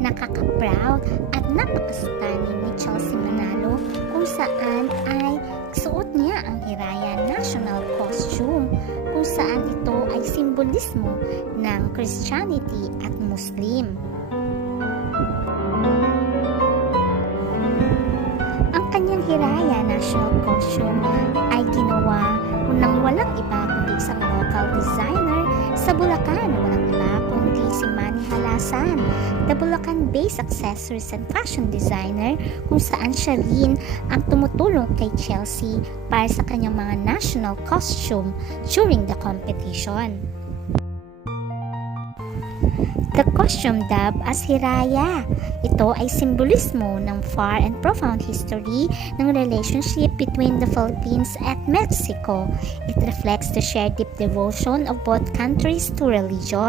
Nakaka-proud at napaka-stunning ni Chelsea Manalo kung saan ay suot niya ang Hiraya National Costume kung saan ito ay simbolismo ng Christianity at Muslim. Ang kanyang Hiraya National Costume ay ginawa nang walang iba kundi isang local designer Halasan, the Bulacan-based accessories and fashion designer kung saan siya rin ang tumutulong kay Chelsea para sa kanyang mga national costume during the competition. The costume dubbed as Hiraya. Ito ay simbolismo ng far and profound history ng relationship between the Philippines at Mexico. It reflects the shared deep devotion of both countries to religion.